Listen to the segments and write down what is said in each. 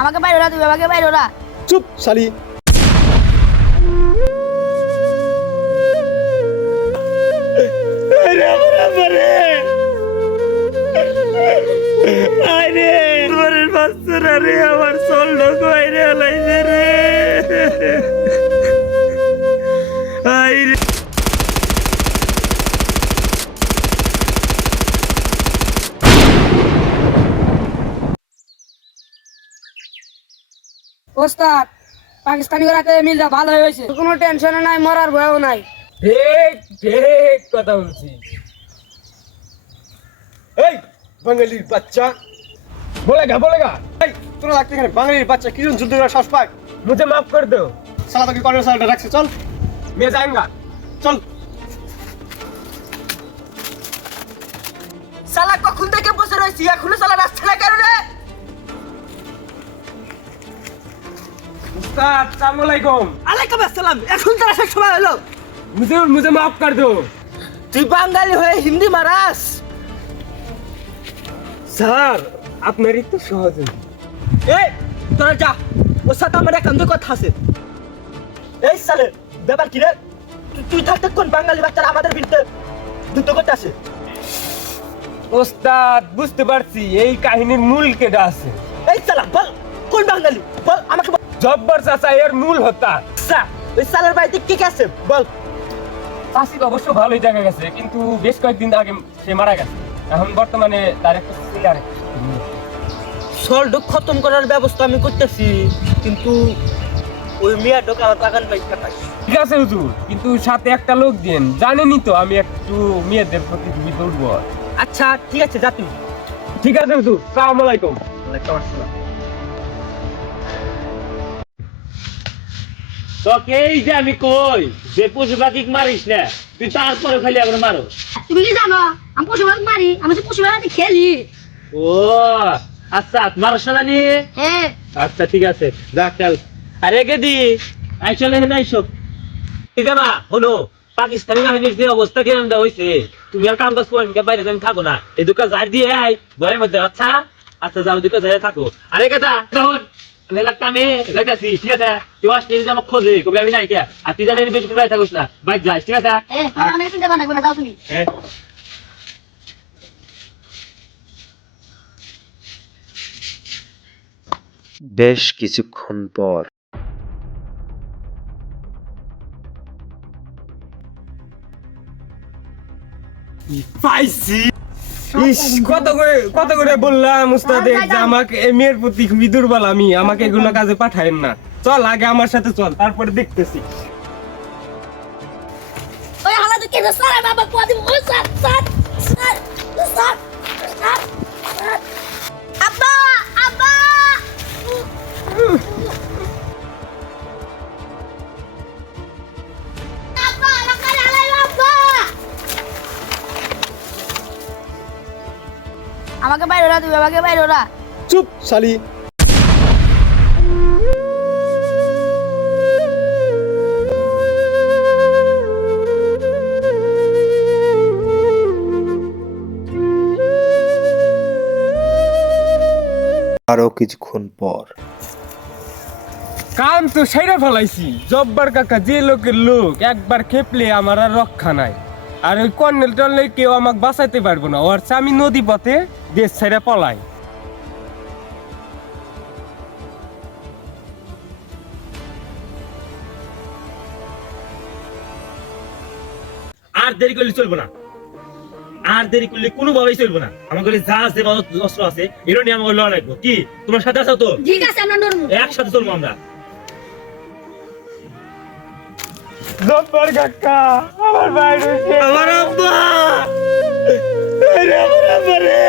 আমাকে বাইরে ওরা, তুই আমাকে বাইরে ওরা। চুপ শালি। আরে আমার আব্বা রে, আরে তোরের বাচ্চারা রে, আমার চললো কইরে লাইছে রে। আইরে ওস্তাদ, পাকিস্তানি ওরাতে মিলটা ভালো হয়েছে, কোনো টেনশন নাই, মরার ভয়ও নাই। ঠিক ঠিক কথা বলছি। এই বাঙালির বাচ্চা, बोलेगा এই তোরা লাগতে এখানে বাঙালির বাচ্চা কিরকম যুদ্ধ করার সাহস পায়? मुझे माफ कर दो। साला तो कॉर्नर साइड रख से चल, मैं जाऊंगा, चल। শালা কখন থেকে বসে রয়েছি, এখনো শালা রাস্তা না কেন রে? उस्ताद अस्सलाम वालेकुम। আলাইকুম আসসালাম, এখন তো আসার সময় হলো। मुझे माफ कर दो। তুই বাঙালি হয়ে হিন্দি মারাস? স্যার আপনারই তো সহজ। এই তোরা যা, ওর সাথে আমার একান্ত কথা আছে। এই সালে ব্যাপার কি রে? তুই থাকতে কোন বাঙালি বাচ্চারা আমাদের বিরুদ্ধে যুদ্ধ করতে আসে? ওস্তাদ বুঝতে পারছি এই কাহিনীর মূল কেডা আছে। এই সালা বল, কোন বাঙালি বল আমাকে বল। জব্বর চাচা এর মূল হতা। স্যার ওই সালের বাড়িতে কি কি আছে বল। চাষি অবশ্য ভালোই জায়গা গেছে, কিন্তু বেশ কয়েকদিন আগে সে মারা গেছে। এখন বর্তমানে তার একটা ছেলে আর একটা মেয়ে। সল্ড খতম করার ব্যবস্থা আমি করতেছি, কিন্তু ওই মিয়া ঢোকা আমার বাগান বাইকটা পাই। ঠিক আছে হুজুর, কিন্তু সাথে একটা লোক দিন, জানেনই তো আমি একটু মেয়েদের প্রতি খুবই দুর্বল। আচ্ছা ঠিক আছে, যা তুই। ঠিক আছে হুজুর, আসসালামু আলাইকুম। ওয়ালাইকুম আসসালাম। তোকে এই যে আমি কই যে পশু পাখি মারিস না, তুই তারপরে খালি এখন মারো। তুমি কি জানো আমি পশু পাখি মারি? আমি তো পশু পাখি খেলি। ও আচ্ছা, মারস না নি? হ্যাঁ আচ্ছা ঠিক আছে, যা খেল। আরে গেদি আইসলে না আইসব ঠিক আছে না? হলো পাকিস্তানি বাহিনীর যে অবস্থা কেমন হয়েছে, তুমি আর কাম কাজ করেন বাইরে আমি থাকো না, এই দোকান যাই দিয়ে আই ঘরের মধ্যে। আচ্ছা আচ্ছা যাও, দোকান যাই থাকো। আরে গেদা তখন আমি যাইতাছি, ঠিক আছে? তুই আসলে যে আমাকে খোঁজে কবি আমি নাই কে, আর তুই জানি বেশি করে থাকিস না, বাইক যাস, ঠিক আছে? হ্যাঁ, আমি চিন্তা ভাবনা করে যাও তুমি। হ্যাঁ। বেশ কিছুক্ষণ পর পাইছি। ইস, কত করে বললাম উস্তাদ যে আমাকে এই মেয়ের প্রতি খুবই দুর্বল আমি, আমাকে এগুলো কাজে পাঠায়েন না। চল আগে আমার সাথে চল, তারপরে দেখতেছি। ওই হালা তো কেন স্যার বাবা কোয়াদি ও sir sir sir sir sir আব্বা আব্বা আব্বা আমাকে হালাই আব্বা। আমাকে বাইরে ওরা, তুই আমাকে বাইরে ওরা। চুপ শালি। আরো কিছুক্ষণ পর কাম তো সেরা ফেলাইছি। জব্বার কাকা যে লোকের লোক, একবার খেপলে আমার আর রক্ষা নাই। আর ওই কর্নেল টর্নেল কেউ আমাকে বাঁচাইতে পারবো না। ওর চেয়ে আমি নদী পথে দেশ ছেড়ে পলাই। আর দেরি করলে চলবো না, আর দেরি করলে কোনোভাবেই চলবো না। আমার কাছে যা আছে অস্ত্র আছে, এগুলো নিয়ে আমাকে লড়াই রাখবো। কি তোমার সাথে আছো তো? ঠিক আছে আমরা নরম। একসাথে চলবো আমরা। জব্বার কাকা আমার ভাই রয়েছে। আমার আব্বা, আরে আমার আব্বা রে,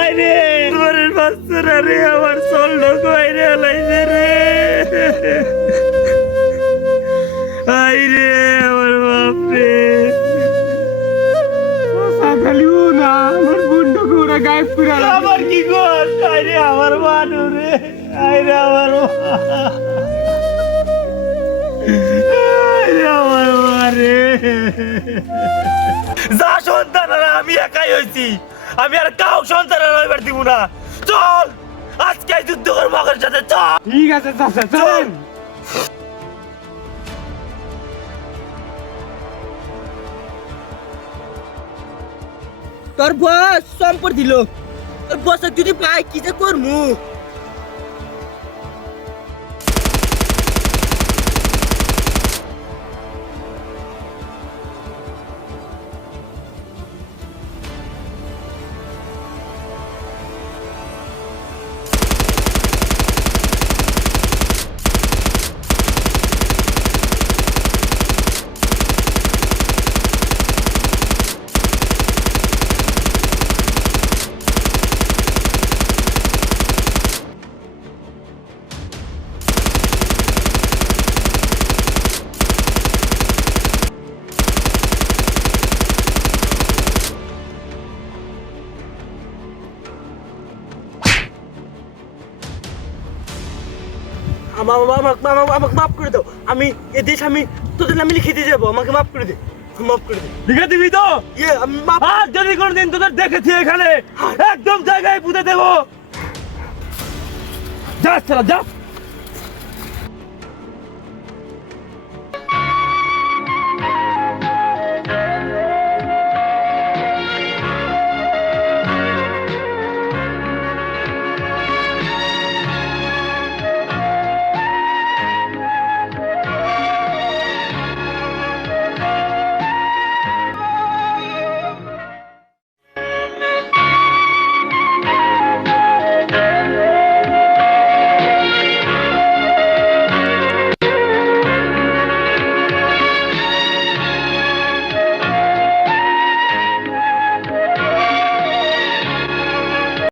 আরে তোরের বাচ্চারা রে, আমার চললো কইরে লাইছে রে। আইরে আমার বাপ রে, সাকালিও না আমার বন্ধুকে ওরা গায়েব করে আমার কি কর। আইরে আমার মানু রে, আইরে আমার আমার মারে। যা সন্তান আমি একাই হয়েছি, আমি আর কাউ সন্তান এবার দিব না। চল আজকে যুদ্ধ করবো আমার সাথে চল। ঠিক আছে চাচা চলেন। তোর বস সম্পর দিল, তোর বস যদি পাই কি যে করমু। আমাকে মাফ করে দাও, আমি এ দেশ আমি তোদের নামে লিখে দিয়ে যাবো, আমাকে মাফ করে দে, মাফ করে দে। লিখে দিবি তো? আমি মাফ। আর যদি কোনোদিন তোদের দেখেছি এখানে একদম জায়গায় পুঁতে দেবো। যা চলা যা।